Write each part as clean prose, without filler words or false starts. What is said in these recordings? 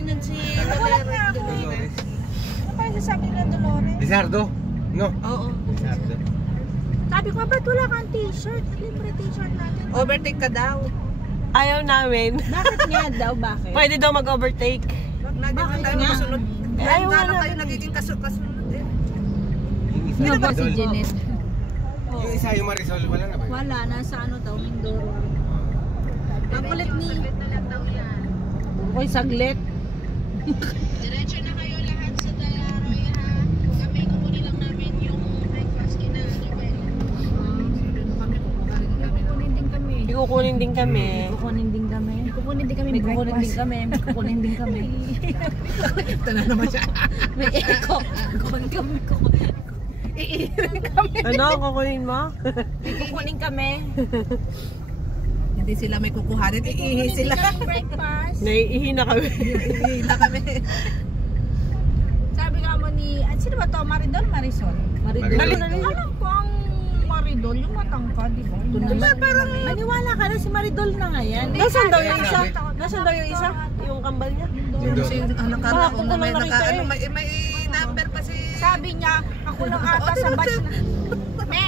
natin yun si Dolores. Ano pa yung sasabi nila Dolores? Lizardo? No? Oo. Lizardo. Sabi ko, ba't wala kang t-shirt? Libre t-shirt natin. Overtake ka daw. Ayaw namin. Bakit niya daw? Bakit? Pwede daw mag-overtake. Wag na naman tayo nga? kasunod. Ayaw nga Lalo kayo namin. nagiging kasunod eh. Yung isa, Ano ba si Marisol. Jeanette? Yung isa, yung Marisol, wala na ba? Wala, nasa ano daw, Mindoro. Ang kulit ni... Uy, saglit. Diretso na kayo lahat sa Dalaroy ha. Kami kukunin lang namin yung breakfast kina Joel. Kukunin din kami. Ikukunin din kami. Kukunin din kami. Kukunin din kami. May kukunin din kami. May kukunin din kami. Ito na naman siya. May echo. Kukunin kami. Iirin kami. Ano? Kukunin mo? May kukunin kami. Hindi sila may kukuhanin. Iihi sila. Breakfast. Naiihi na kami. Iihi na kami. Sabi nga mo ni... Sino ba to? Maridol? Marisol? Maridol. Alam ko ang Maridol, yung matangkad, di ba? Parang Maniwala ka na si Maridol na nga yan. Nasaan daw yung isa? Nasaan daw yung isa? Yung kambal niya? Kasi nakala ko na may Nakita naka, ano, eh. may number pa si... Sabi niya, ako lang ata sa batch na...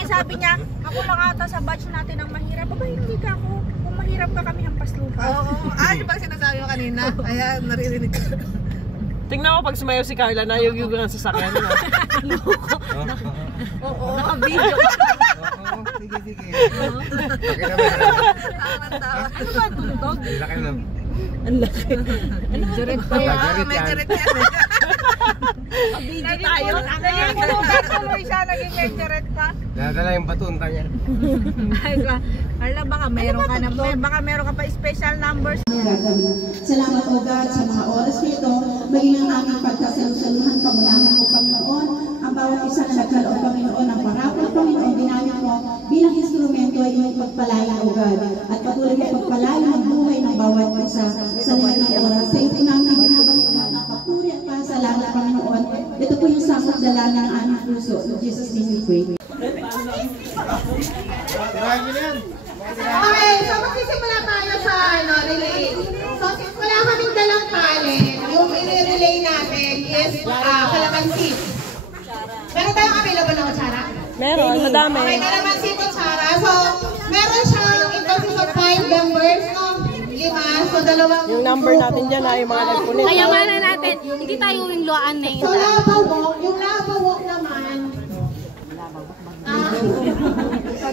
Sabi niya, ako lang ata sa batch natin ang mahirap. Aba, hindi ka ako. Kung mahirap ka kami hampas lupa. Oo. Di ba sinasabi mo kanina? Ayan, naririnig ko. Tingnan mo pag sumayaw si Carla, nayug-yug ang sasakyan niya. Oo, naka-video. Oo, sige, sige. Okay naman. Tawa-tawa. Ano ba tundog? Laki na. Ang laki. Juret pa yan. Jaret May yan. jaret yan eh. Video tayo. Naging pulutan tuloy siya, naging may juret pa. Nadala yung batunta niya. Ay, Carla, baka meron ka na, baka meron ka pa special numbers. Gagawin. Salamat o God sa mga oras nito, maging ang aming pagkasalusaluhan, pamunahan mo Panginoon, ang bawat isa na nagkaloob Panginoon, ang parapol Panginoon, ginamit mo bilang instrumento ay iyong pagpalaya o God, at patuloy mo pagpalaya ng buhay ng bawat isa sa lahat ng oras. Sa ito namin binabalik ang papuri at pasalamat Panginoon. Ito po yung sakot dalangin ng aming puso. In Jesus' name we pray. Okay, so magsisimula tayo sa relay. So since wala kaming dalang talent, yung i-relay natin is kalamansi. Meron tayong available na kutsara? Meron, madami. Okay, kalamansi kutsara. So meron siyang inclusive of 5 members, no? 5. So dalawang... Yung number natin dyan ay yung mga nagpunit. Kaya mana natin, hindi tayo yung luaan na yun. So lava walk, yung lava walk naman,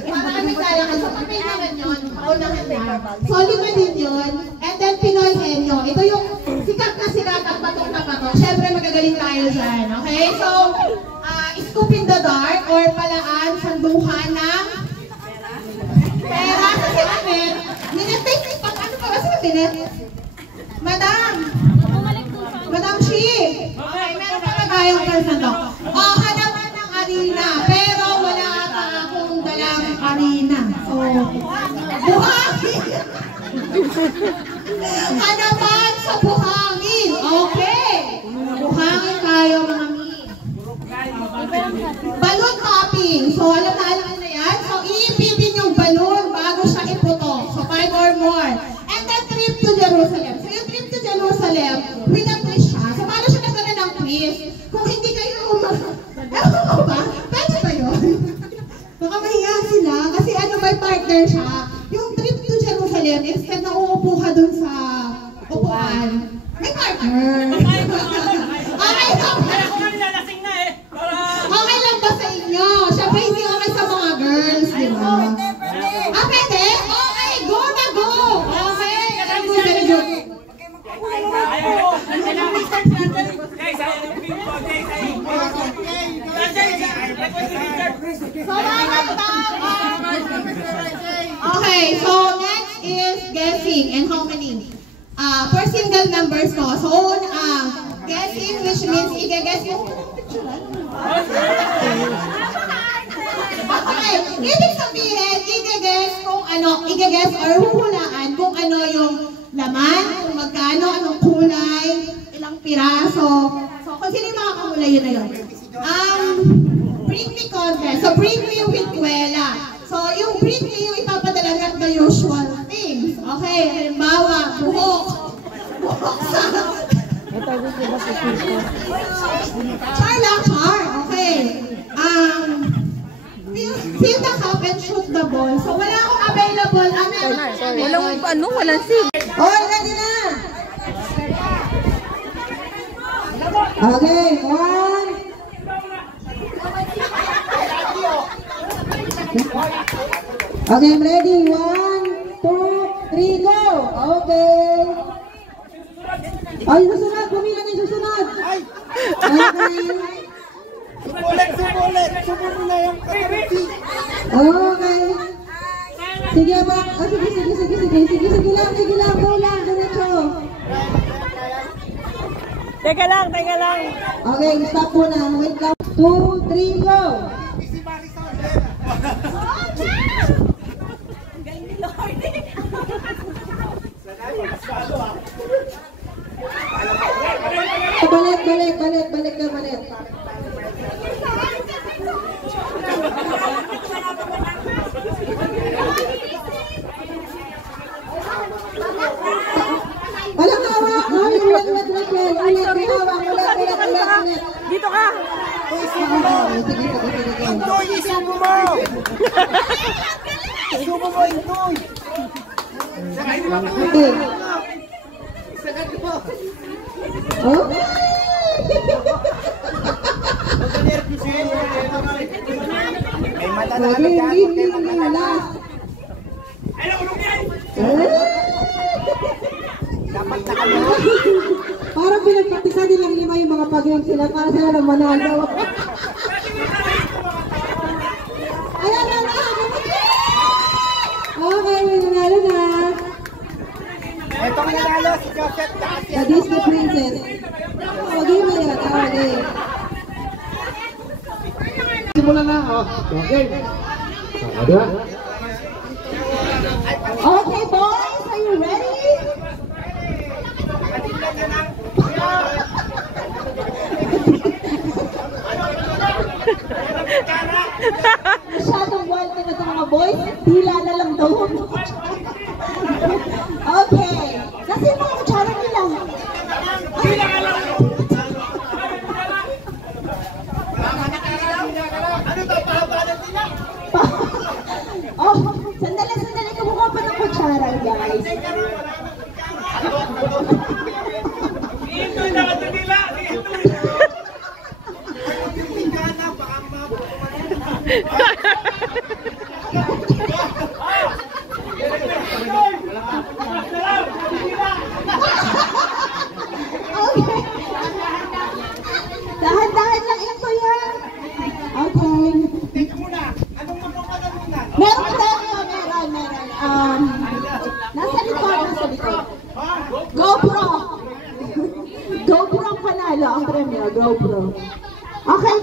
para kami kailangan. So pag may naman yun, paunahan na. So lima din yun. And then Pinoy Henyo. Ito yung sikat ang patong na pato. Siyempre magagaling tayo dyan. Okay? So, scoop in the dark or palaan, sanduhan ng pera sa sinamin. Minetake, ano pa ba sa tinet? Madam Shi. Okay, meron pa ba tayong person to? Hanapan ng arena. Pero wala ata akong dalang arena. So, buhangin. Hanapan sa buhangin. Okay. Buhangin tayo, mga mi. Balloon topping. So, alam na yan. So, iipipin yung balloon bago siya iputok. So, 5 or more. And then, trip to Jerusalem. So, yung trip to Jerusalem, with a twist siya. So, paano siya nagkaroon ng twist? Kung hindi kayo ewan ko ba? Pwede ba yun? Baka mahiya sila. Kasi ano, may partner siya. Yung trip to Jerusalem, instead na uupo ka dun sa upuan, may partner. Okay lang. Okay lang ba sa inyo? Siyempre, hindi okay sa mga girls, di ba? Pwede? Okay, go na go! Okay, very good. Okay, so next is guessing and how many? For single numbers ko. So, guessing which means i-guess mo. Okay, ibig sabihin, i-guess kung ano, i-guess or huhulaan kung ano yung laman, kung magkano, anong kulay, ilang piraso. So, kung sino yung mga kamulay, yun na yun. Bring me contest. So, bring me with kwela. So, yung bring me yung ipapadala ng the usual things. Okay, halimbawa, buhok. Buhok sa... Char lang, char. Okay. Fill the cup and shoot the ball. So, wala akong available. Walang sig. Oh, ready na! Okay, 1. Okay, I'm ready. 1, 2, 3, go! Okay. Ay, susunod. Pumila na yung susunod. Okay. Subulit! Subulit mo na yung kakarati. Okay. Sige ba? Oh, sige lang. Go lang, diretso. Teka lang. Okay, stop po na. Wait lang. 2, 3, go! Balik. Walang hawak. Ulit. Dito ka. Intoy, isubo mo! Isubo mo, Intoy! Okay. Oh? May matalaman yan. Last. Dapat na kami. Parang pinagpatisa nilang 5 yung mga pag-game sila para sila na manalo. Ayan na! Okay, may nanalo na. Ito ang nanalo si Joseph. The Disney Princess. Tawagin mo yan, tawagin. Simulan na. Okay. Ada. Okay, boys, are you ready? Masyadong wild na itong mga boys. Hila na lang daw. Okay. Kasi mga kutsara nila. Oh, sandali. Kumuha pa ng kutsara, guys. Okay. Dahan-dahan lang ito yan. Okay. Teka muna. Anong magpapagal muna? Meron. Nasa likod. GoPro. GoPro ang panalo. Ang premyo, GoPro. Okay.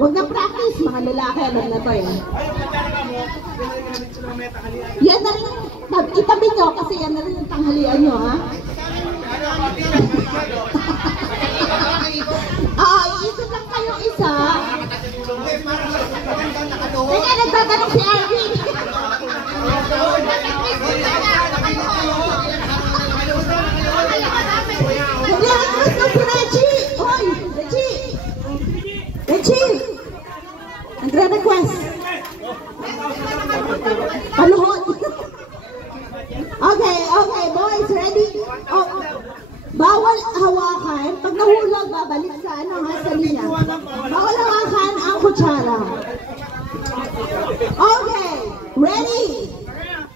Huwag na practice. Mga lalaki, alam na to eh. Yan na rin. Itabi nyo kasi yan na rin yung tanghalian nyo, ha? Iisip lang kayo isa. Teka, nagtatanong si Arvin. Nag-request na si Reggie. Hoy, Reggie. Nagre-request. Paluhod. Okay, boys, ready? Oh, bawal hawakan. Pag nahulog, babalik sa sa linya. Bawal hawakan ang kutsara. Okay, ready?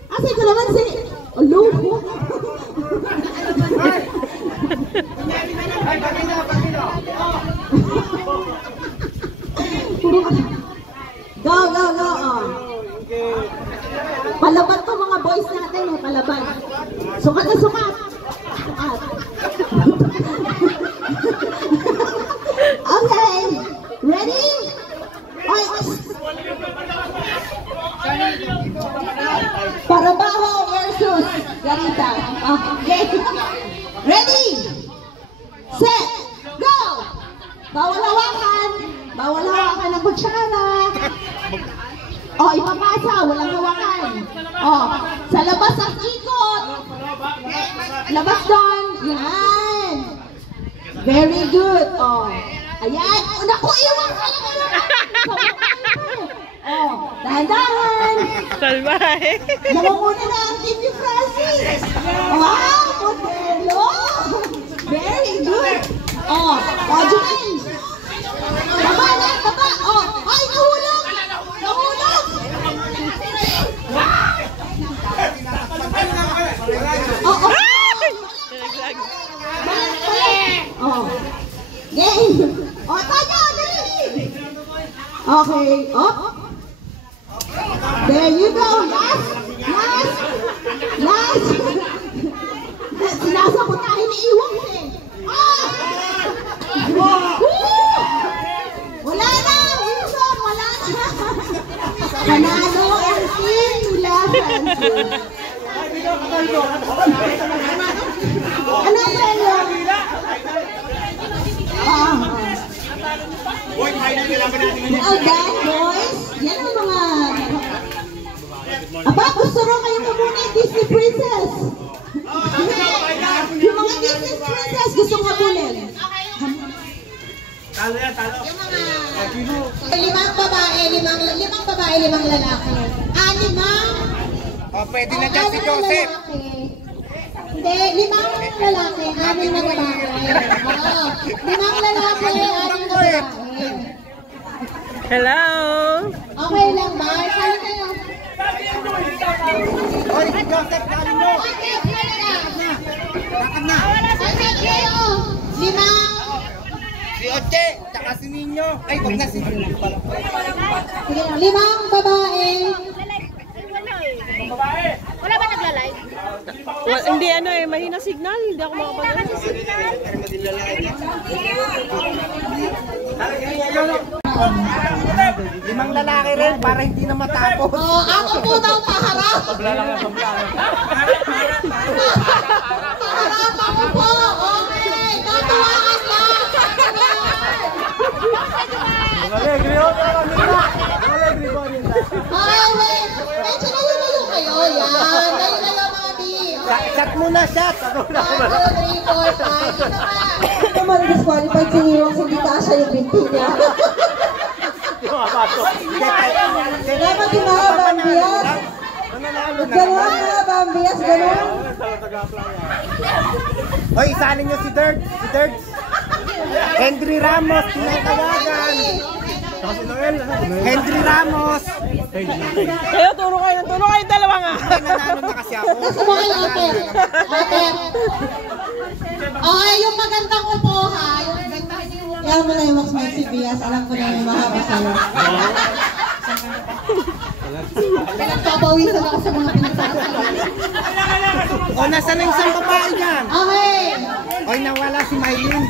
Kasi ko naman si... Luho. Go. Palaban to mga boys natin eh, palaban. Sukat na sukat. Okay, ready? Parabaho versus Garita. Okay. Ready? Set. Go! Bawal hawakan ng kutsara. Ipapasa, walang hawakan. Sa labas ang ikot. Labas doon. Yan. Very good. Oh. Ayan. Oh, naku, iwan ka lang. Oh, dahan-dahan. Salbahe. Namamuna na ang team ni Francis. Wow, modelo. Very good. Oh, Jumaine. Baba na, baba. Oh, ay, nahulog. Nahulog. Oh, oh. Oh. Game. Oh, Tanya, dali. Okay. Oh. There you go. Last. Sinasabot tayo ni Iwang eh. Oh. Wala na, Wilson. Wala na. Panalo ang team nila, Francis. Ano ang premyo? Well done, boys. Yan ang mga... Aba, gusto rin kayong mabunay Disney Princess. Yung mga Disney Princess gusto nga bunin. Talo yan, talo. Yung mga... Limang babae, limang lalaki. Limang... Oh, pwede na dyan si Joseph. Hindi, limang lalaki, 6 na babae. Oo, 5 lalaki, 6 na babae. Hello. Okay lang ba? Saan kayo? Oy, si Joseph, talo nyo. Okay, okay lang. Lakad na. Okay, kayo. 5. Si Oche, tsaka si Ninyo. Ay, huwag na si Ninyo pala. Sige lang, 5 babae. Wala ba nagla-live? Hindi mahina signal. Hindi ako makapag-ano. Limang lalaki rin para hindi na matapos. Oh, ako po daw paharap. Paharap ako po. Okay, tatawakan na. Okay, wait. Medyo layo-layo kayo. Yan. Layo-layo, mami. Shot muna, shot. 1, 2, 3, 4, 5. Ito na. Naman disqualified si Iwang, hindi kasha yung binti niya. Dapat yung mga Bambias. Ganun mga Bambias, ganun. Hoy, isalin nyo si Dirt. Si Dirt. Henry Ramos, tinatawagan. Henry Ramos. Kayo, turo kayo dalawa nga. Nanalo na kasi ako. Small, ate. Ate. Okay, yung magandang upo ha. Yung magandang yung... Kaya mo na yung Max Mike si Bias, alam ko na yung mahaba sa'yo. Pinagpapawisan ako sa mga pinagsasabi. O, nasa na isang babae dyan? Okay. Oy, nawala si Maylin.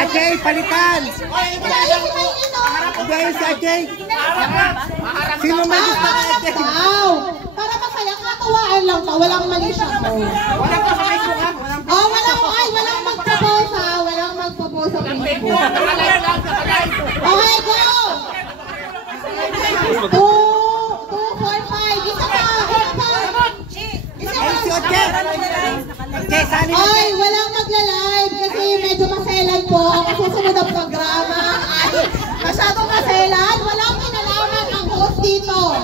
Ajay, palitan. Ay, si Maylin, oh. Ajay, si Ajay. Sino may gusto ka, Ajay? Wow. Para masaya, katawaan lang to. Walang mali siya. Walang kasakay ko ka. Oh, walang magpapose ha. Walang magpapose sa Facebook. Okay, go. 2, 4, 5. Isa pa. Ay, si Ajay. Ajay, salin na. Ay, walang magla-live kasi medyo maselan po. Ang susunod ang programa ay masyadong maselan. Walang kinalaman ang host dito.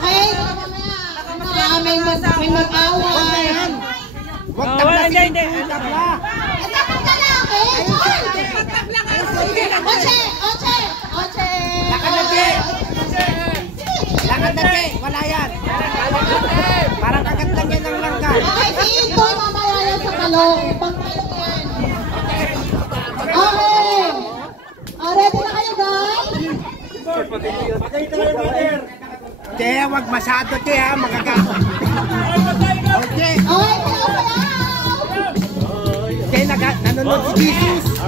Okay? May mag-away. Huwag taklasin. Takla. Ito ang lalaki. Oche! Lakad na, Jay. Lakad na, Jay. Wala yan. Parang agad lang yan ng langga. Okay, si Ito mamaya yan sa kalong. Pagpalong yan. Okay. Ready na kayo, guys? Jay, huwag masyado, Jay, ha. Magagawa. Okay. Okay, sayaw! Jay, nanonood si Jesus.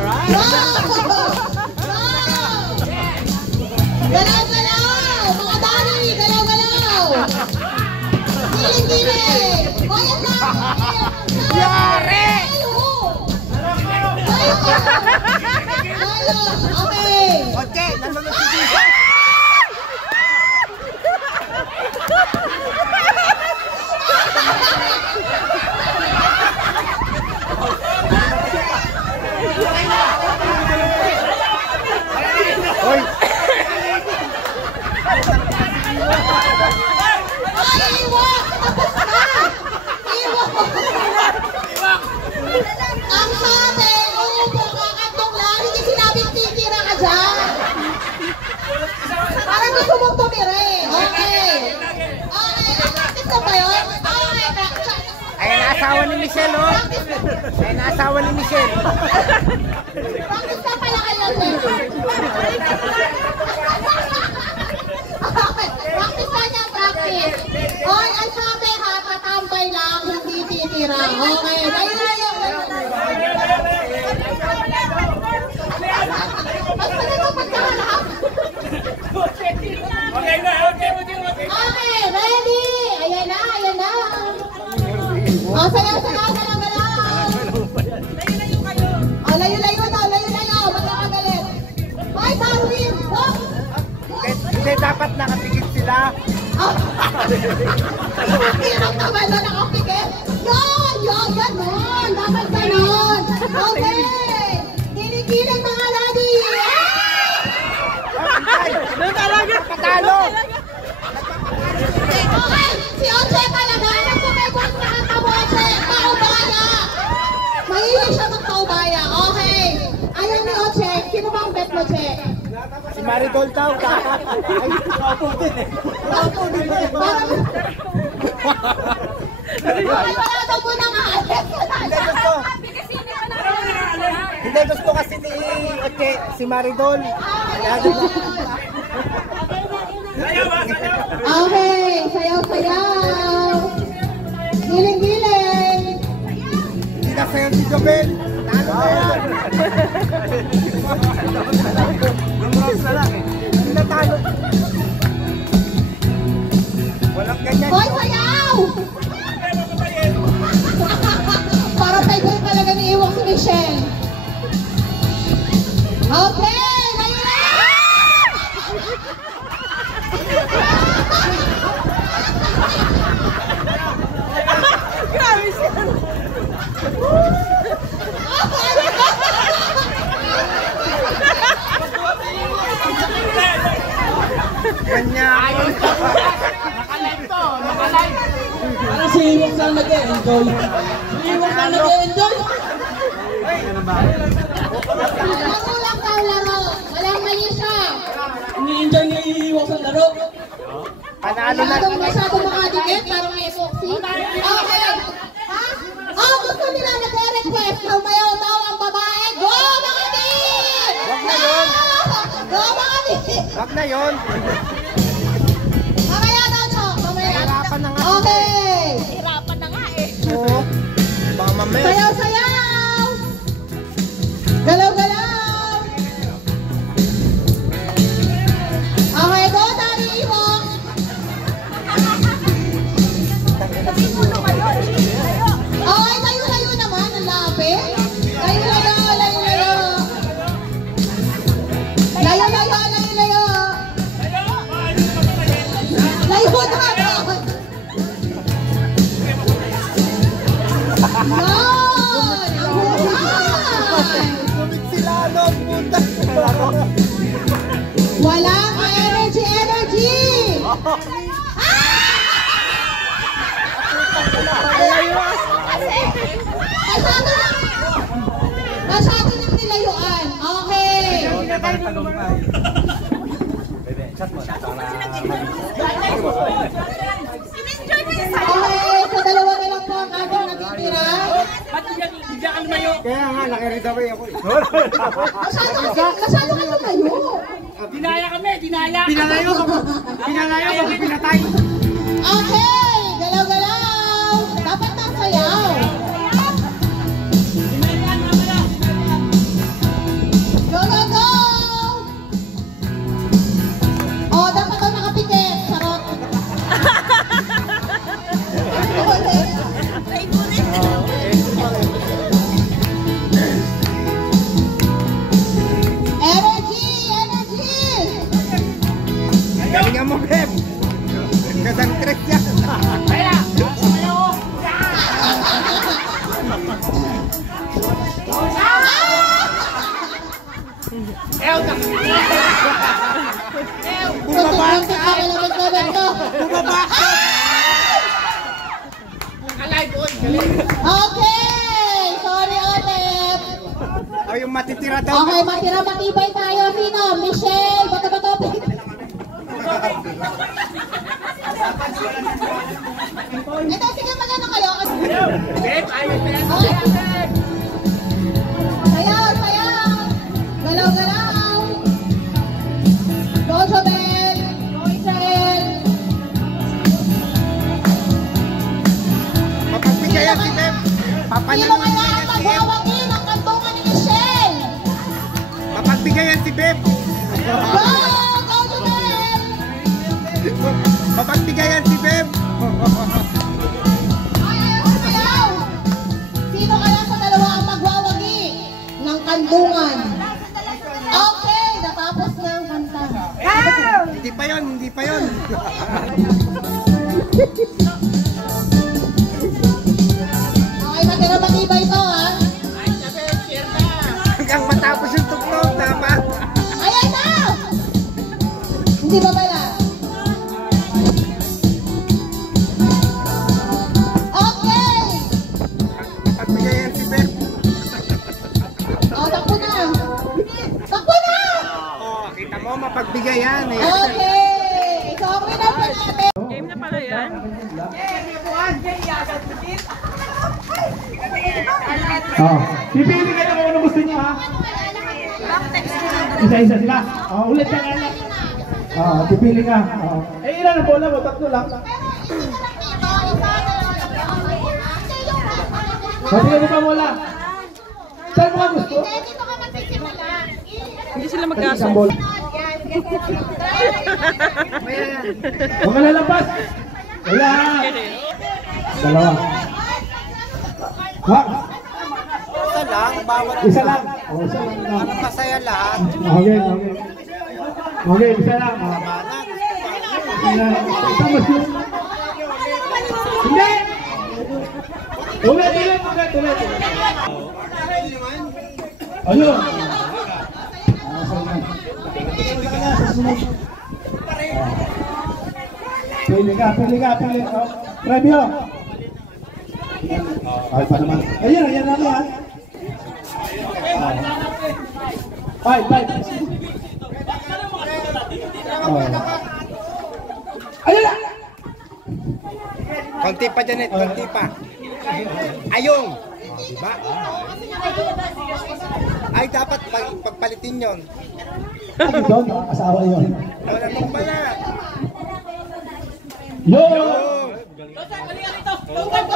Galaw-galaw! Mga dani, galaw-galaw! Giling-giling! O, yan na! Yari! Ayos! Okay! Okay, nanonood si Jesus. Gusto ba yun? Ayan ang asawa ni Michelle, oh. Ayan ang asawa ni Michelle. Practice na pala kayo, sir. Practice na niya, practice. Oy, ang sabi ha, tatambay lang, hindi titira. Okay, ayun na yun. Basta na ito, pagkakalap. Okay, ready? Ayan na, ayan na. O, sayaw, sayaw, sayaw, sayaw. Layo-layo kayo. O, layo-layo na, layo-layo. Magkakagalit. Hoy, Darwin! Wag! Hindi, dapat nakapikit sila. Hirap naman na nakapikit. Yan, ganon. Dapat ganon. Okay. Kinikilig mga ladi. Ano talaga? Patalo! Okay, si Oche talaga. Alam ko may buwan na katabo, Oche. Paubaya. Mahilig siya magpaubaya. Okay. Ayaw ni Oche. Sino ba ang bet mo, Che? Si Maridol daw. Ay, kaupo din eh. Kaupo din eh. Okay, wala daw mo nang aalis. Hindi gusto kasi ni Oche, si Maridol. Okay, sayaw-sayaw. Giling-giling. Hindi na sayo si Jobel. Talo na yan. Hindi na talo. Walang ganyan. Hoy, sayaw! Para favorite talaga ni Iwok si Michelle. Okay, ngayon na! Grabe siya. Ganyan. Parang si Iwok na nag-e-enjoy. Si Iwok na nag-e-enjoy. Laro lang daw, laro. Walang mali siya. Ini-enjoy ni Iwok sa laro. Panalo na. Masyadong makadikit, parang may epoxy. Okay. Ha? Oh, gusto nila nag-request na umayaw daw ang babae. Go, mga din! Wag na yun. Go, mga din! Wag na yun. Mamaya daw, Chok. Mamaya. Hirapan na nga. Okay. Hirapan na nga eh. Oo. Baka mamaya. Sayaw, sayaw! Galaw, galaw! Okay, go, Dari Iwok! Okay, layo-layo naman, ang lapit. Layo-layo, layo-layo. Layo-layo, layo-layo. Layo naman. Yan! Ang husay! Sumit sila, no? Puta. Walang energy! Masyado nang nilayuan. Okay. Okay, so dalawa na lang po ang ating natitira. Kaya nga, nakiridaway ako eh. Masyado kayo kayo. Dinaya kami, dinaya. Pinalayo ako. Pinalayo ako, pinatay. Okay, galaw-galaw. Dapat na sayaw. Go, go, go! Oh, dapat daw nakapikit. Charot. Energy! Galingan mo, Beb. Kasang tres yan. Bumaba ka! Bumaba ka! Okay! Sorry ulit! O yung matitira daw. Okay, matira-matibay tayo. Sino? Michelle! Bato-bato! Ito, sige, magano kayo? Sayaw, sayaw! Galaw, galaw! Go, Jobel! Go, Israel! Mapagbigayan si Beb. Sino kaya ang magwawagi ng kantungan ni Michelle? Mapagbigayan si Beb. Go! Go, Jobel! Mapagbigayan si Beb. Sayaw! Sino kaya sa dalawa ang magwawagi ng kantungan? Okay, natapos na ang kanta. Hindi pa yun, hindi pa yun. Okay, maganda matibay ito, ha? Hanggang matapos yung tugtog, dapat. Ayan na! Hindi ba pala? Okay! Mapagbigayan si Beb. O, takbo na! Takbo na! Oh, kita mo, mapagbigayan eh. Okay! So, ang winner po natin. Game na pala yan. Pipili kayo kung ano gusto niyo, ha? Isa-isa sila. Ulit ka nga. Pipili ka. Ilan ang bola mo? Tatlo lang. Pati ka pa bola. Saan mo ka gusto? Dito ka magsisimula. Hindi sila magkaso. Isang bola. Huwag ka lalabas. Wala. Dalawa. Ha? Isa lang, bawat Isa lang. Isa lang. para masaya lahat. Okay. Okay, isa lang. Isa mas yun. Hindi! Ulit. Ayun. Pili ka. Premyo. Ay, pa naman. Ayan namin, ha? Five. Ayun na! Konti pa, Janet, konti pa. Ayong! Diba? Ay, dapat pagpalitin yun. Ano doon? Asawa yun. Wala nang pala. Yun!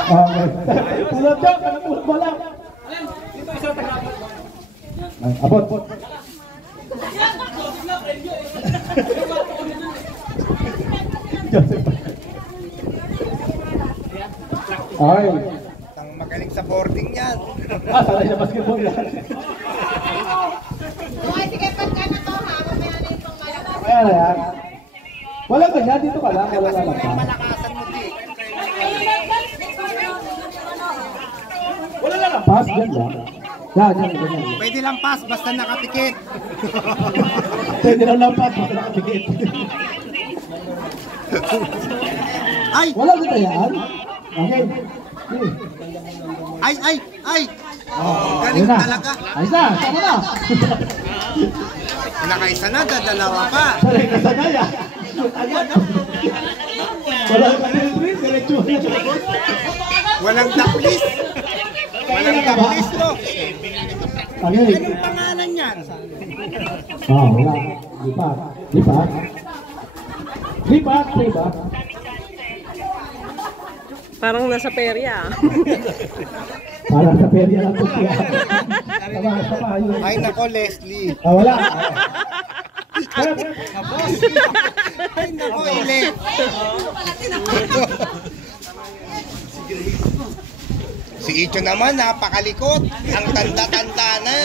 Okay. Tulad yun, tulad mo lang. Abot. Okay. Ang magaling sa boarding yan. Sanay na basketball yan. Okay, sige, pagka na to, ha? Mamaya na yung pangmalabas. Kaya na yan. Wala ka dyan, dito ka lang. Wala Mas ka mo yung lang. malakasan mo, di. Wala lang. Pass, dyan lang. Yan. Pwede lang pass, basta nakapikit. Pwede lang lampas, basta nakapikit. Ay! Wala ka yan. Okay. Ay! Oh, galing Ayun na. talaga. Ayos na, tama na. Nakaisa na, dadalawa pa. Sanay ka sanay, ah. Agad, no? Wala ka rin, diretso. Walang daklis. Walang daklis, no? Okay. Anong pangalan yan? Wala. Lipat. Parang nasa perya. Para sa perya lang po siya. Tama, yun. Ay, nako, Leslie. Wala. Ay, nako, Ile. Si Icho naman, napakalikot. Ang tanda-tanda na.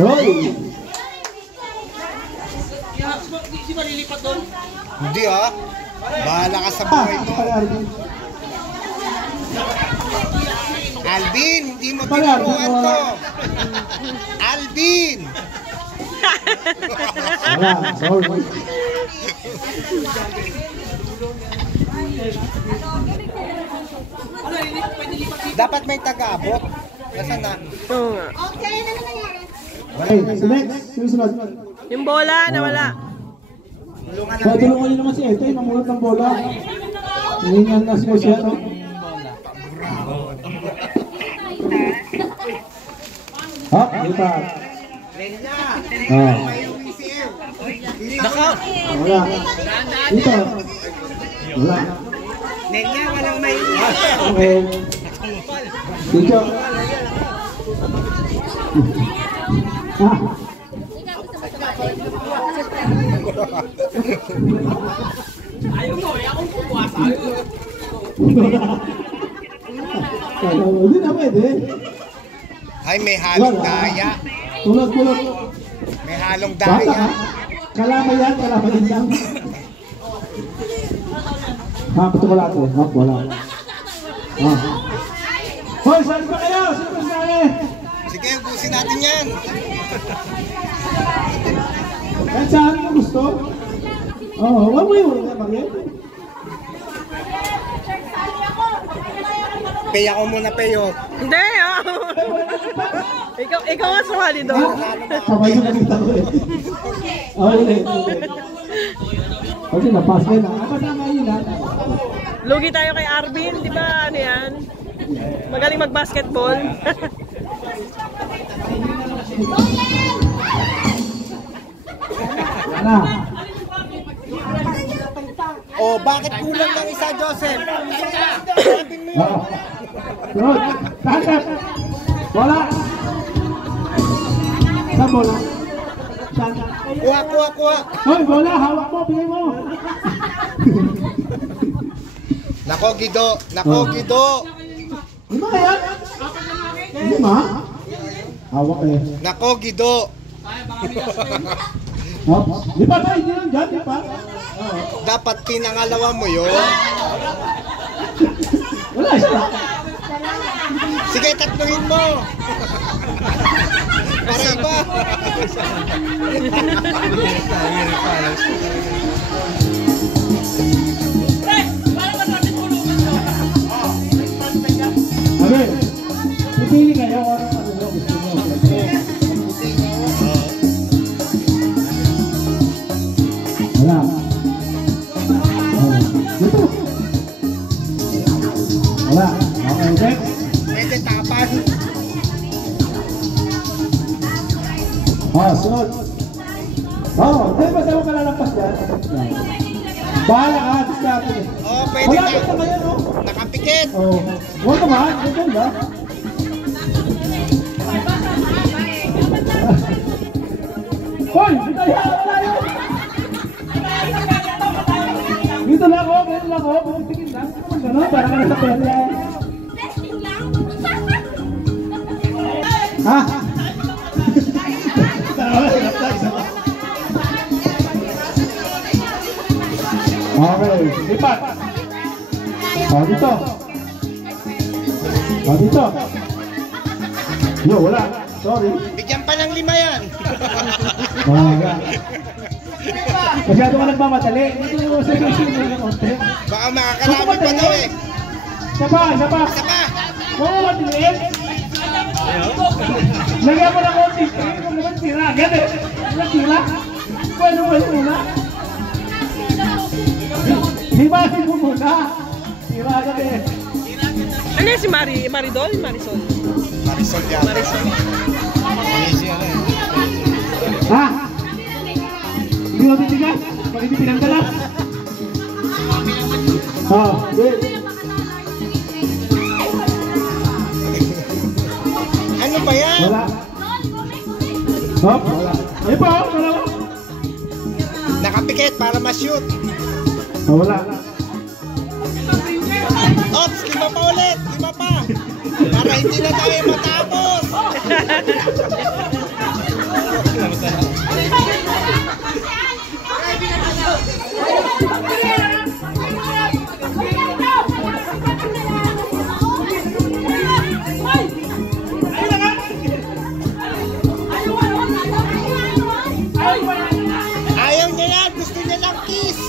Hoy! Hindi, ha? Bahala ka sa buhay mo. Alvin, hindi mo tinuruan to. Alvin! Wala, sorry. Dapat may taga-abot. Nasaan na? Oo nga. Okay, ano nangyari? Okay, so next, susunod. Yung bola, nawala. So, tulungan niyo naman si Ete, mamulot ng bola. Hihingan na si Jose, no? Hop, lipat. Wala. Dito. Wala. Nenya, walang may Okay. Dito. Ah. Hindi na pwede. Ay, may halong daya. Tulog. May halong Bata daya. ka? Kalama yan lang. Chocolate. Wala. Hoy, saan ba kayo? Sino ba saan? Sige, ubusin natin yan. Kahit saan mo gusto? Oo, wag mo yun. Pay ako muna, payo. Hindi, ikaw nga sumali doon. Sabay yung nakita ko eh. Okay. Okay, napas ka na. Apa na yun ha? Lugi tayo kay Arvin, di ba? Ano yan? Magaling mag-basketball. Wala. Oh, bakit kulang ng isa, Joseph? Sunod. Takap. Wala. Saan bola? Saan? Kuha. Hoy, bola. Hawak mo. Bigay mo. Nako, Gido. Lima kaya? Lima? Hawak eh. Nako, Gido. Lipat tayo dyan. Lipat. Dapat pinangalawa mo yun. Wala siya. Sige, tatluhin mo. Para iba. Okay. Pipili kayo kung ano gusto nyo. Wala. Dito. Wala. Okay, next. Pwede tapan. Sunod. Hindi ba sa'yo ka lalampas yan? Bahala ka, diskarte. Pwede Wala ka. ka ngayon, no? Nakapikit. Huwag naman, huwag ganda. Hoy! Dito lang ako, pumitigil lang. Gano'n, para ka na sa pwede. Ha? Okay, lipat. Dito. Yo, wala. Sorry. Bigyan pa ng 5 yan. Wala. Masyado ka nagmamadali. Hindi mo sa susunod ng konti. Baka makakarami pa daw eh. Isa pa. Isa pa. Oo, matiliin. Lagyan mo ng konti. Huwag naman tira. Gano'n. Huwag tira. Bueno muna. Himasin mo muna. Tira ka eh. Ano yan si Marisol? Marisol yan. Ha? Hindi mo titigas? Pag hindi pinagdala? Good. Ano ba yan? Wala. Wala. Ayun po, wala. Nakapikit para ma-shoot. Wala. Ops, 5 pa ulit. 5 pa. Para hindi na tayo matapos. Ayaw niya yan. Gusto niya lang kiss.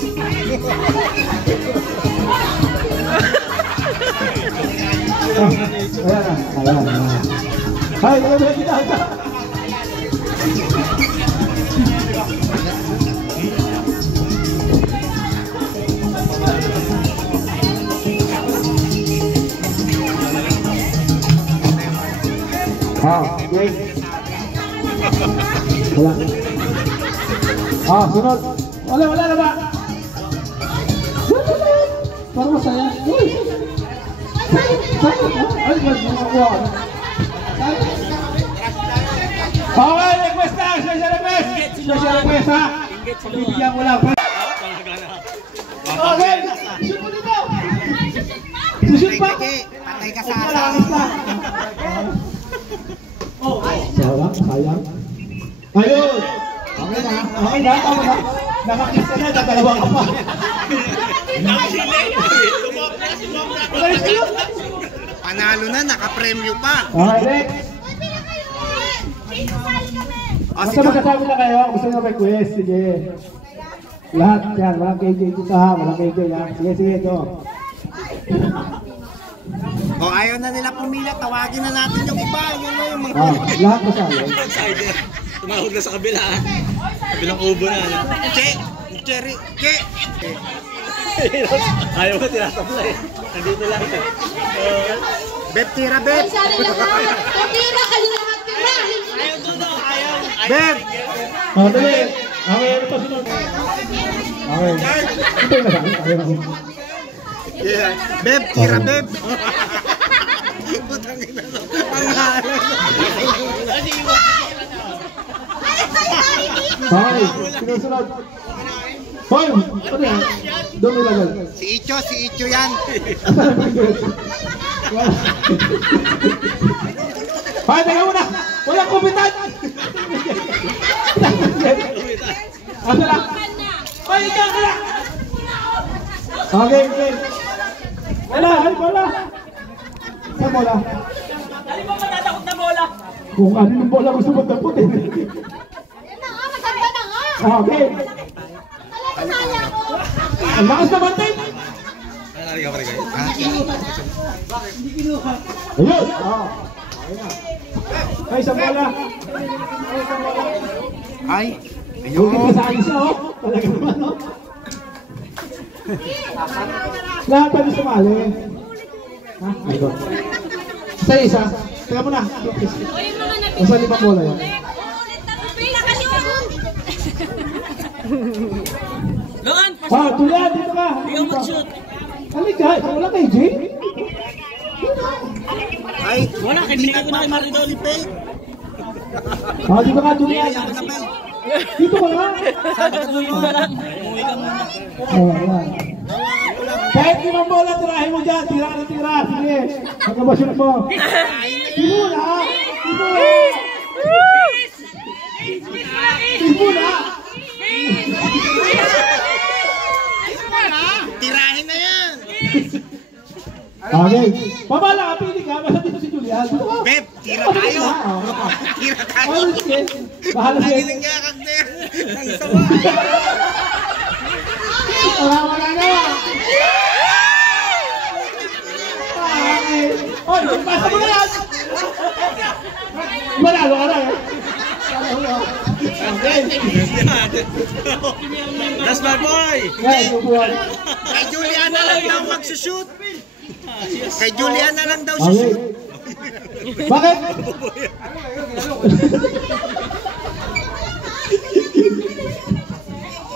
Ayan. Hay, kita. Okay. Wala. Sunod. Wala na ba? Parang masaya. Uy! Ay, makakuha ka. Okay, request na! Special request! Special request ha! Bibigyan ko lang. Okay! Shoot mo dito! Shoot pa! Patay ka sa asalis na. Sayang. Ayun! Okay na, tama na. Nakakiss ka na, dadalawa ka pa. Panalo na, naka-premyo pa. Okay, next. Basta magkasabi na kayo, gusto nyo request, sige. Lahat yan, walang KJ dito ha, walang KJ yan. Sige, ito. O ayaw na nila pumila, tawagin na natin yung iba. Yun na yung mga... Lahat masali. Tumahod na sa kabila ha. Kabilang ubo na. Cherry. Ayaw mo, tinatabla eh. Nandito lang. Beb, tira, Beb. Tira kayo lahat, tira! Ayaw doon, ayaw. Beb! Dali. Okay, ano pa sunod? Okay. Ito yung nasali. Beb, tira, Beb. Putang ina no. Ang halang. Okay, sinusunod. Hoy! Ano yan? Doon ilagay. Si Icho yan. Hoy, teka muna! Walang kumitan! Asa lang? Hoy, ikaw ka na! Okay. Wala. Saan bola? Dali mo matatakot na bola. Kung ano yung bola gusto mo taputin. Okay. Ang lakas na bantay! Nalaligaw pa rin kayo. Ayun! Ay, isang bola! Ay, Bukit ka sa isa, oh! Talaga naman, oh! Lahat pa rin sumali. Ha? Ayun. Isa. Teka mo na. Nasa limang bola yan. Tulian, dito ka! Ikaw mag-shoot. Halika, wala kay Jay? ay. Wala, binigay ko na kay Maridol. Dito ka, Tulian. Dito ka nga. Umuwi ka muna. Wala. Kahit limang bola, tirahin mo dyan. Tira. Sige. Magkabasunod mo. Simula! Tirahin na yan. Okay. Pabala ka, pili ka. Basta dito si Julian. Beb, tira tayo. Tira tayo. Sige. Bahala Lagi siya. nangyakag na yan. Ang sama. Wala na. Oy, pasa mo na yan! Manalo ka na eh! That's my boy! Kay Julian na lang daw magsushoot. Kay Julian na lang daw sushoot. Bakit?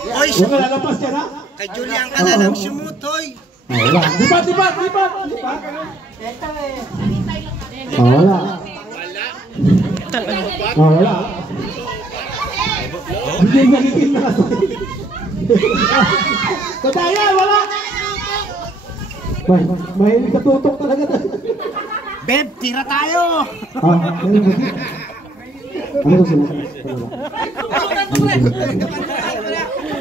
Oy, Huwag ka lalapas ka na? kay Julian ka na lang sumut, hoy. Wala. Lipat! Wala. Wala. Hindi nagiging na kasi. Kataya, wala! Mahilig ka tutok talaga. Beb, tira tayo. Ano gusto mo?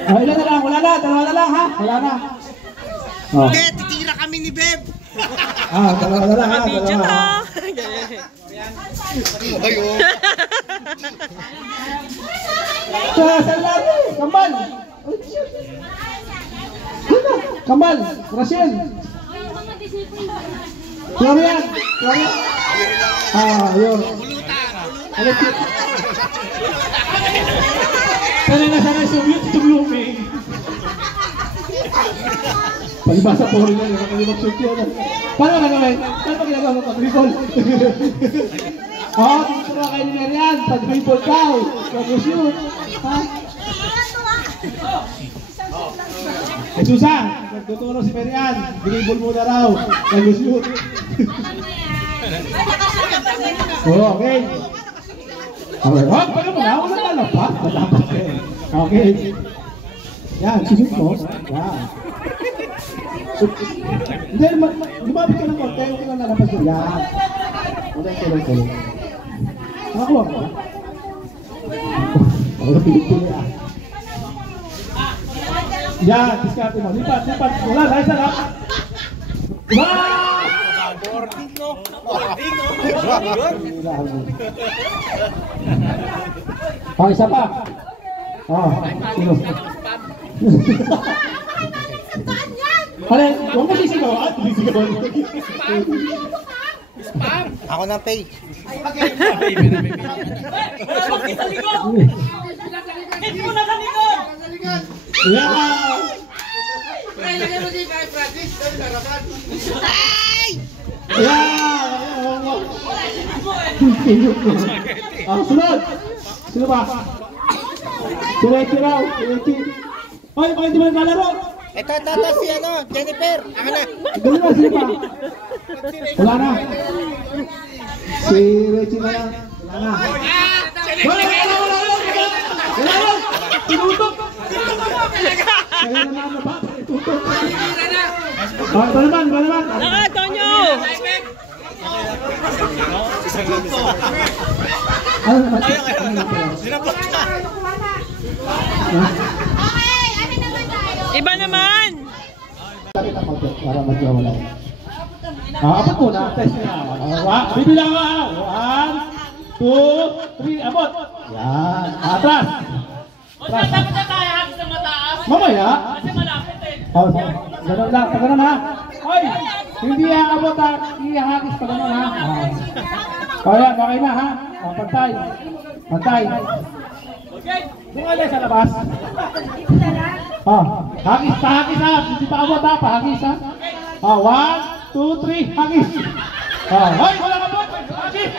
Ilan na lang, wala na, dalawa na lang ha? Wala na. Hindi, titira kami ni Beb. Dalawa na lang ha, dalawa ha. Ayun. Saan laro? Kambal! Kambal! Rachel! Florian! Ayun. Sana si blooming. Palibasa po rin yan, nakakalimag shoot yun. Paano ka naman? Paano ginagawa mo pag-recall? Oh, dito na kayo ni Marian. Pag-dribble daw. Pag-shoot. Ha? Susan, nagtuturo si Marian. Dribble muna raw. Pag-shoot. Oh, okay. Okay. Oh, pag mo na. Wala na lang pa. Okay. Yan, susut mo. Yan. Hindi, lumapit ka ng konti. Huwag ka lang nalapas doon. Yan. Tulong. Nakakuha ko. Ako pilit-pilit ah. Yan, diskarte mo. Lipat. Wala, dahil sa lang. Boarding, no? Oh, isa pa. Oh, sino? Huwag mo sisigaw. Ako na pay. Yeah! Sunod! Sino ba? Suweki raw. Ay, bakit di ba naglalaro? Ito, si ano, Jennifer. Ako na. Galing na, sino ba? Wala na. Si Reggie na lang. Wala na. Wala! Tinutok! Kaya naman na ba? Tinutok! Ba naman? Naka, Tonyo! Ano naman? Iba naman! Para magkawala. Abot muna. Test niya. Bibilang ka. 1, 2, 3. Abot. Yan. Atras. Mamaya. Oh, ganun lang. Ganun ha. Oy! Hindi aabot ha. Ihahakis pa ganun ha. Kaya, okay na ha. Pantay. Bunga na sa labas. Hagis ha. Hindi pa abot ha. Pahagis ha. 1, 2, 3. Hagis. Hoy! Wala ka abot. Hagis.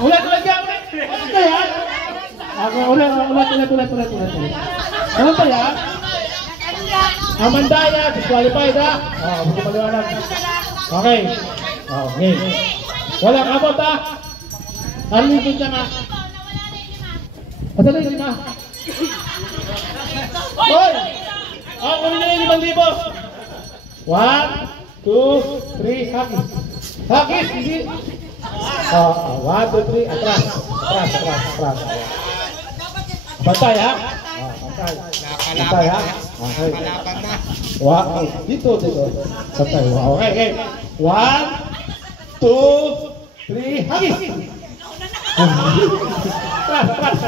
Ulit yan. Ulit na yan. Ulit. Ano ba yan? Amandaya, disqualified ha? Buti maliwanag. Okay. Wala ka abot ha? Alitin ka nga. Asalin ka. Hoy! Kunin na yung 5,000. 1, 2, 3, hagis. Hagis, hindi. 1, 2, 3, atras. Bantay ha? Bantay ha? Okay. Wow, dito. Bantay. Okay. 1, 2, 3, hagis. Atras.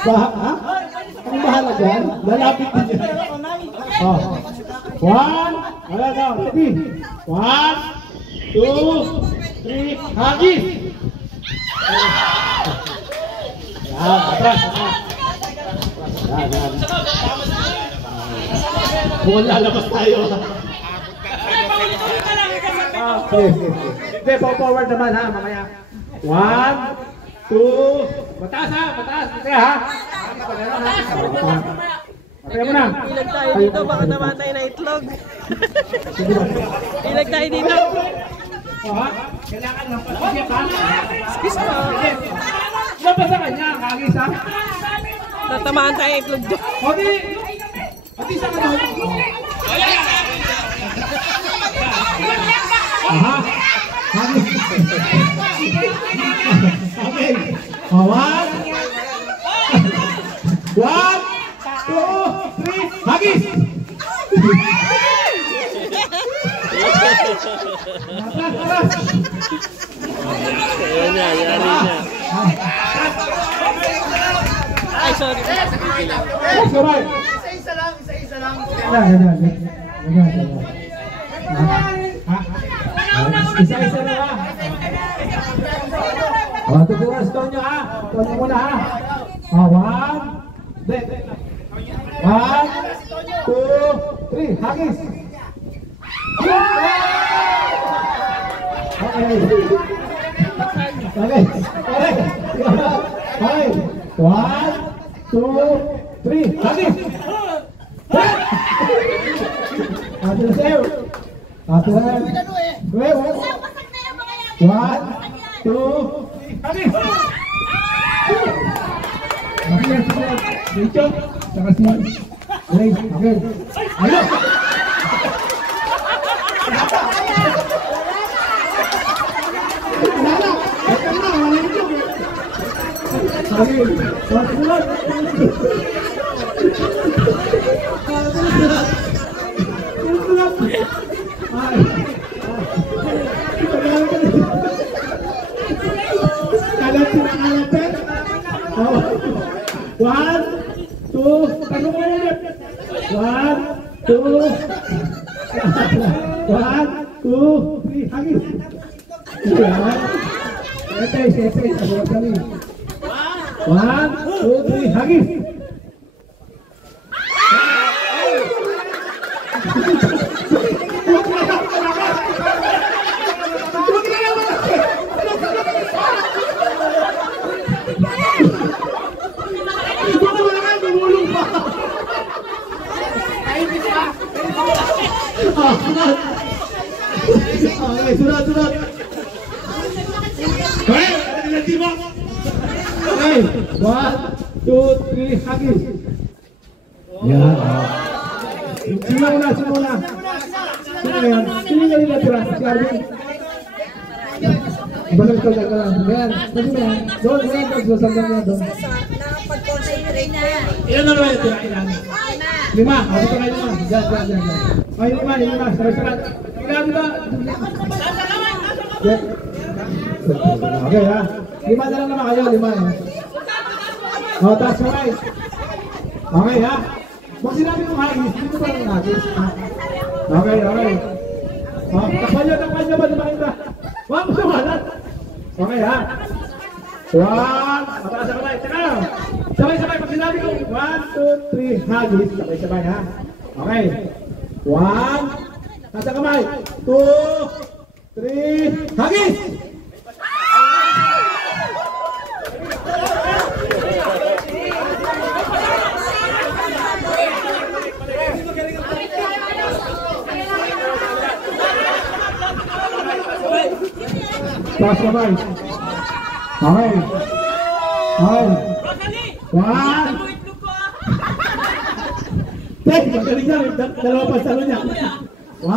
Ha? Ang bahala dyan? Lalapit din dyan. 1, wala daw. 1, 2, 3, hagis! Yan, atras. Yan. Mukhang lalabas tayo. Hindi, forward naman ha, mamaya. 1, 2, mataas ha. Kaya ha. Kaya mo na. Ilag tayo dito, baka namatay na itlog. Ilag tayo dito. Kailangan ng pasya pa. Excuse mo. Labas sa kanya, kagis ha. Natamaan tayo itlog dyan. Odi sa kanya. Aha. Okay. 1, 2, 3, hagis! Ayan niya, yari niya. Ay, sorry. Isa-isa lang. Isa-isa na ha. Tuturas Tonyo ha. Tonyo muna ha. 1, 2, 3, hagis. Okay. Okay. 1, 2, 3. Hagis! Ate na sa'yo. Ate na. Wait, 1, 2, hagis! Okay, dito. Saka si Ray. Okay. Ayun! One, two, tanong mo ulit. 1, 2, 1, 2, 3, hagis. Ete, sabuhat kami. 1, 2, 3, hagis. Okay, sunod. Okay, 1, 2, 3, hagis. Yan. Sino muna. Sino yan? Sino yan natira? Si Arvin? Balik ka lang. Yan. Pwede mo yan. Doon. Sasanggan mo doon. Nakapag-concentrate na. Ilan na naman yung tira? Ilan? 5. Ako pa kayo 5. Diyan. Ay, 5. Sabay-sabay. Ilan ba? Okay ha. 5 na lang naman kayo. 5. O, taas kamay. Okay ha. Huwag sinabi kong hagis. Dito pa lang hagis. Okay. O, takpan nyo ba? Di makita? Huwag mo sumalat. Okay ha. 1. Mataas na kamay. Teka lang. Sabay-sabay. Pag sinabi kong 1, 2, 3, hagis. Sabay-sabay ha. Okay. 1. Nasa kamay. 2, 3, hagis! Taas kamay. Okay. 1. Tek, magaling niya. Dalawa pa sa niya. 1,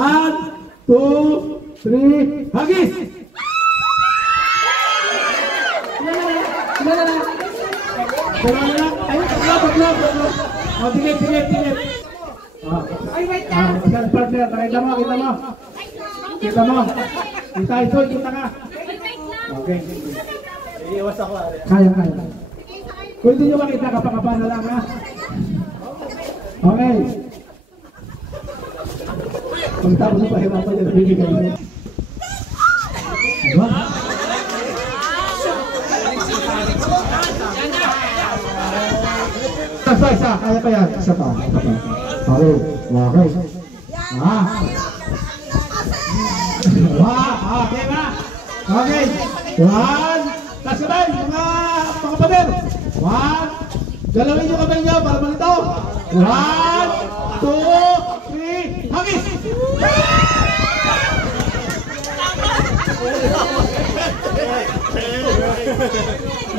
2, 3, hagis! Sila na. Ayun, tatlo. O, tingit. Isang partner, nakita mo. Kita ka. Okay. Iiwas ako. Kaya. Kung hindi nyo makita, kapakapa na lang ha. Okay. Kung tapos na pahirapan yung bibigay mo. Diba? Isa. Kaya pa yan. Isa pa. Okay. Okay ba? Okay. 1. Kasabay, mga pader. 1. Galawin yung kamay nyo para malito. 1, 2, 3, hagis!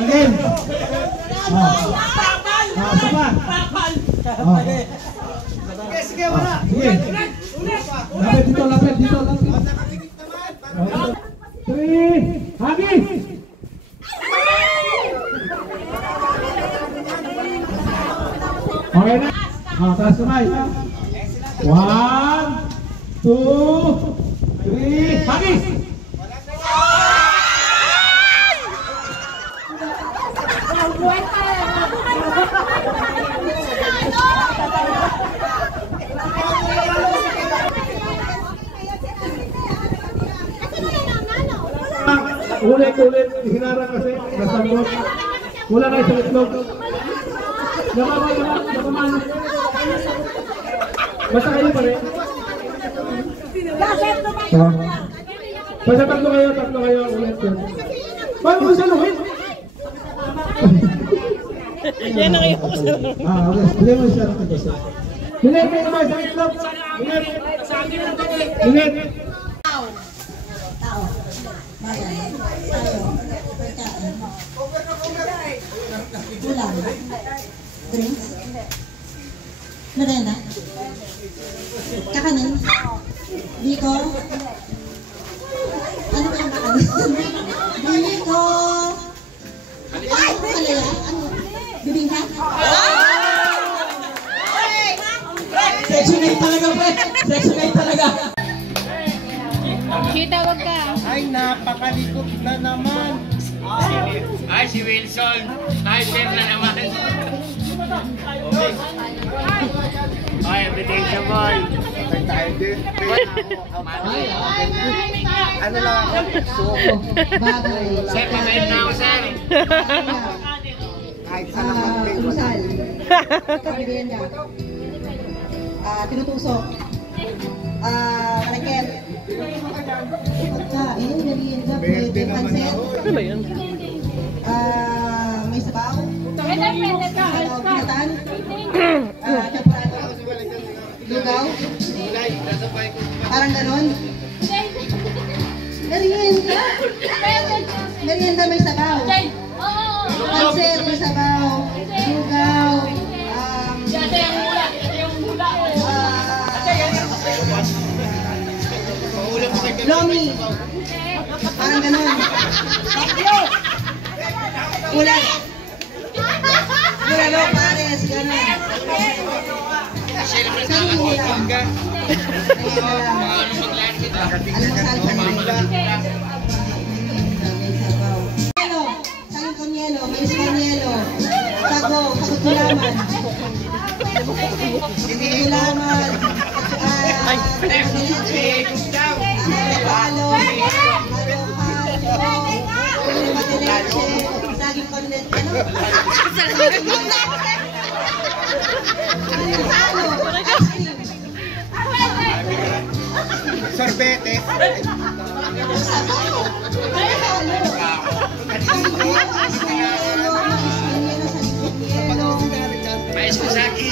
Again. Sama. Sige, wala. Sige. Lapit dito. 3, hagis! Okay na? Taas kamay. 1, 2, 3, hagis! Ulit, hinarang kasi, nasambot. Wala kayo sa itlog. Nakamano. Basta kayo pa rin. Basta tatlo kayo ulit. Paano mo saluhin? Yan na kayo. Okay. Hindi mo siya nakagasa. Linet kayo naman sa itlog. Linet. Ulam. Drinks. Merenda. Kakanin. Biko. Ano ba yung kakanin? Biko. Ano kalaya? Ano? Bibingka? Section 8 talaga, pre. Section 8 talaga. Kita, wag ka. Ay, napakalikot na naman. Ay, si Wilson. Hyper na naman. Ay, everything boy. Tayo din. Ano lang ako? Suko. Bagay. Sir, pamain na ako, sir. Kahit sa naman. Rusal. Merienda. Tinutusok. Raquel. Pagkain, merienda, pwede, pansit. Ano ba yun? May sabaw. Pinatan. Chaparado. Lugaw. Parang ganon. Merienda. Merienda may sabaw. Pansit may sabaw. Lugaw. Lomi. Parang ganon. Ulan. Bulalo, pares, ganon. Saan yung ulam? Almusal sa nila. Yelo. Saan yung konyelo? May ispanyelo. Sago, sagot gulaman. Gulaman. Palo, patileche, saging condensed, Sorbete. May susaki.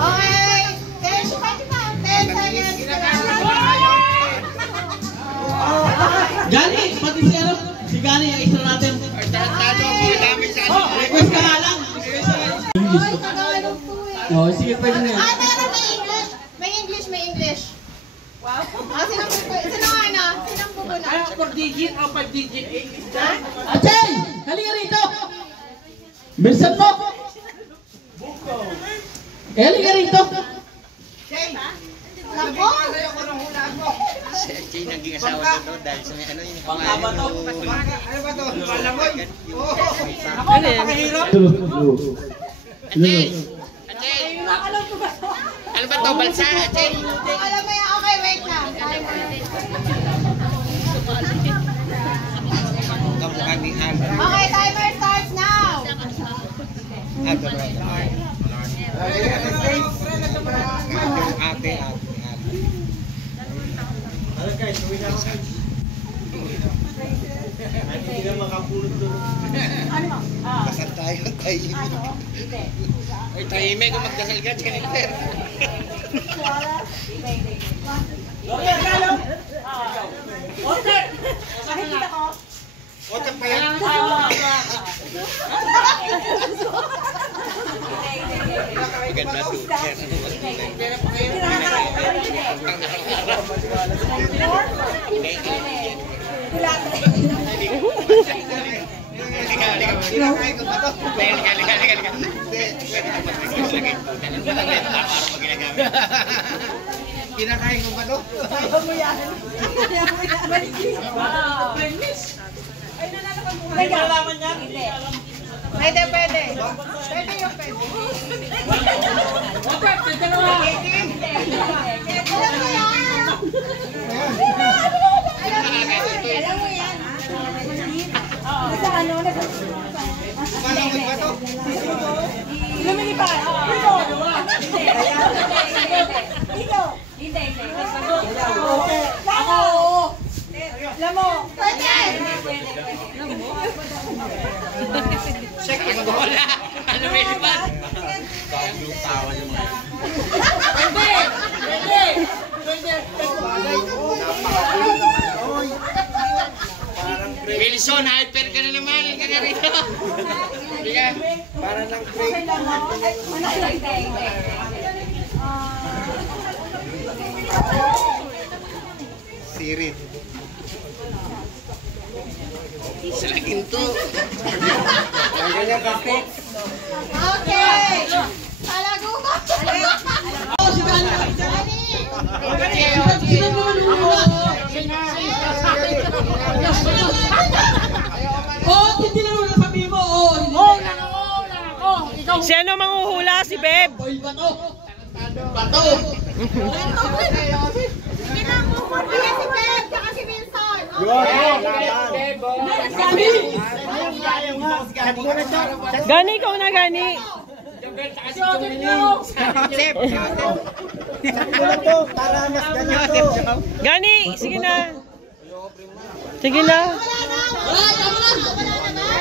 Okay. 10 seconds. Gani, pati si Gani, yung extra natin. Request ka nga lang. Ay, Tagalog to eh. Oh, sige, pwede na yan. Ah, meron may English. May English, may English. Wow. Ah, sinang bubuna? Ay, 4-digit o 5-digit? Achay! Halika rito! Bilisan mo! Halika rito! Lako! Si Jay naging asawa nito dahil sa may ano yung pangaba to. Ano ba to? Palamoy! Ano yan? Jay! Ano ba to? Balsa, Jay? Alam mo yan, okay, wait lang. Kamukha ni Alba. Okay, timer starts now. Ate. Hindi na makapulot doon. Kasal tayo, tayo. Ay, tahimik kung magdasal ka, Jennifer. Otak pa yan. Maganda to. Kinakain ko ba to? Pwede. Pwede yung pwede. Alam mo yan. Sa ano? Malamig ba to? Lumilipad. Ikaw. Alam mo, Check yung bola. Ano may lipat? Wilson, hyper ka na naman. Hindi ka rito. Hindi ka. Para lang break. Sirit. Sa laging to. Ang ganyan kasi. Okay. Talago ba? Oh, si Gani. Oh, hindi lang wala sabi mo. Oh, Si ano manghuhula? Si Beb. bato. Sige na mo. Sige si Beb, saka si Wilson. Gani, ikaw na Gani. Gani, sige na. Sige na.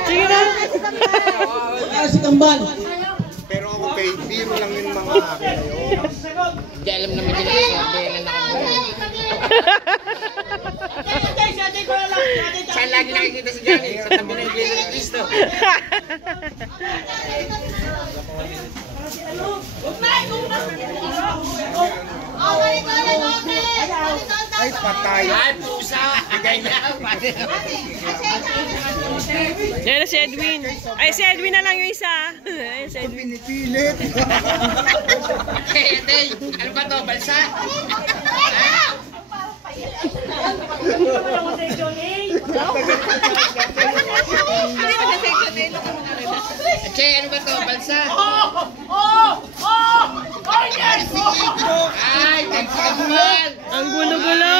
Sige na. Si Kambal. Pero ako kay biro lang yung mga akin na yun. Hindi alam naman nila yung bela na ako. Saan lagi nakikita si Johnny? Sa tabi ng Iglesia ni Cristo. Ay, patay. Ay, pusa! Ganyan! Yan na si Edwin. Ay, si Edwin na lang yung isa. Ay, si Edwin. Pinipilit. Hey, Ate! Ano ba to? Balsa? Che, ano ba to? Balsa? Ay, tagsabuhan! Ang gulo-gulo.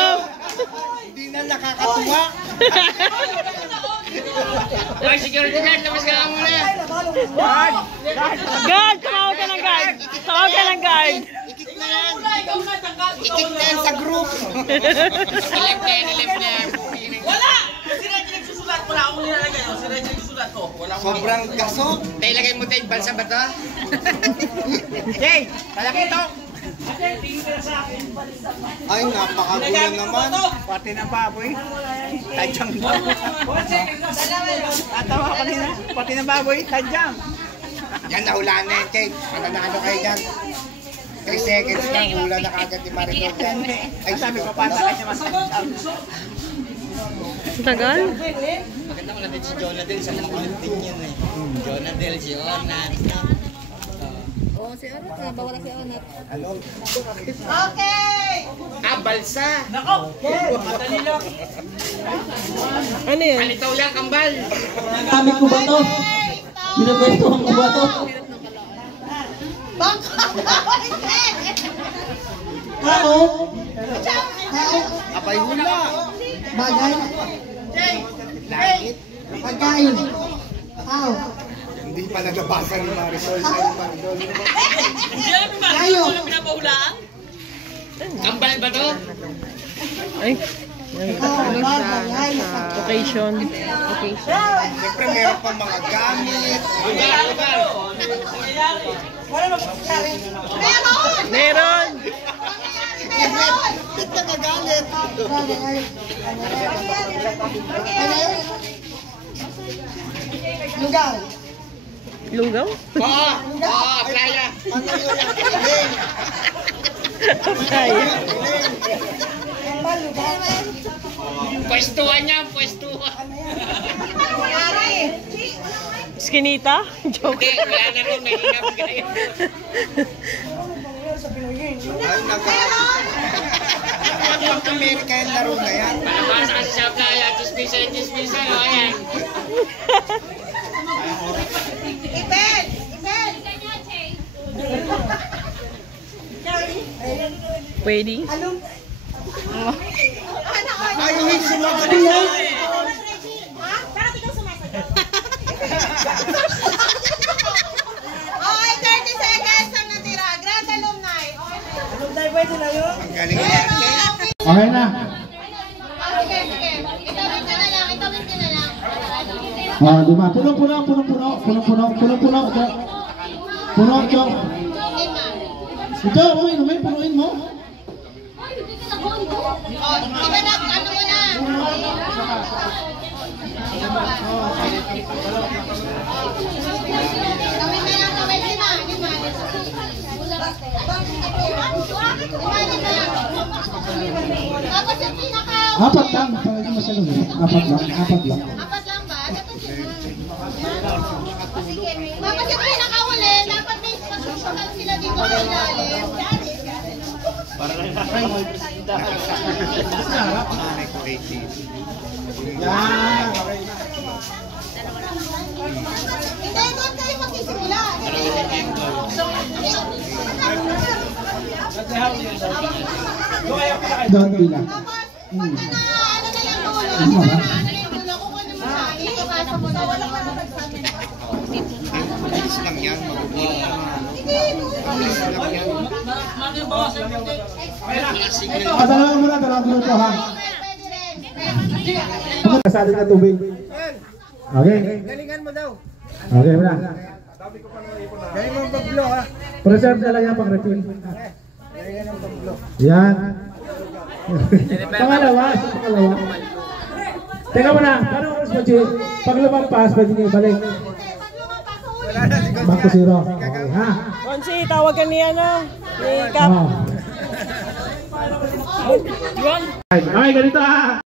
Hindi na nakakatuwa. Ay, security guard, labas ka lang muna! Guard, tumawag ka ng guard. Tumawag ka ng guard. Ikit na yan. Ikit na yan sa group. Ilip na yan, ilip na yan. Wala! Si Reggie nagsusulat. Wala akong nilalagay. Si Reggie nagsusulat ko. Wala akong... Sobrang gasok. Tay, lagay mo tayo, balsa ba to? Jay, talaki ito. Ay, napakagulo naman. Pati ng baboy. Tadyang baboy. Tatawa ka nila. Pati ng baboy, tadyang. Yan, nahulaan na yan, Jay. Mananalo kayo dyan. 3 seconds lang, hula na kagad ni Maricol dyan. Ay, sabi ko, pataka siya masadyang. Tagal. Maganda ko natin si Jonathan sa mga din yun eh. Jonathan, si Onat. Oh, si Onat, bawala si Onat. Ano? Okay. Ah, balsa! Nako! Madali lang. Ano yan? Palitaw lang, kambal! Kami ko ba to? Binagwestuhan ko ba to? Tao. Abay hula. Bagay. Langit. Bagay. Tao. Hindi pa nagabasa ni Marisol sa Marisol. Hindi alam yung mga Tayo. walang pinapahulaan. Kambal ba to? Ay, Bagay. occasion. Siyempre meron pa mga gamit. Lugar, lugar! Meron. Ba't nagagalit? Lugaw. Lugaw? Oo! Oo, playa! Ano yun ang kiling? Ay. Pwestuhan niya, pwestuhan! Skinita? Joke. Hindi, wala na rin, may hinap kayo. Ay, North America yung laro na yan. Palabasa kasi sa playa, chismisa, o ayan. Iben. Pwede. Ay, hindi sumagot. Okay, 30 seconds ang natira. Grand alumni. Ang Galing yan. Okay na. Sige, sige. Itawid ka na lang, itawid ka na lang. Ah, lima. Puno-puno. Puno, Chong. Ito, inumin, punuin mo. Iba na, ano mo na? Tawid na lang, tawid. Lima. Tapos yung pinaka... Apat lang. Para di masyado. Apat lang. Apat lang ba? Tapos yung pinaka-uli, dapat may masusunod sila dito sa ilalim. Para lang namin mo presenta. Yan. Hindi, doon kayo magsisimula. Doon pila. Tapos, pagka na ano na yung dulo, kukunin mo siya, ipapasa mo na, wala pa naman sa amin. Alis lang yan. Alis lang yan. Dalawa muna, dalawang grupo ha. Pwede rin. Kasali na tubig. Okay. Galingan mo daw. Okay muna. Galing mo pag-blow ha. Preserve na lang yan pang refill. Galingan mo pag-blow. Yan. Pangalawa. Teka muna, paano oras mo, Chief? Pag lumampas, pwede niyo ibalik. Back to zero. Okay, ha? Konsi, tawag ka niya, no? Ni Cap. Okay, ganito ha.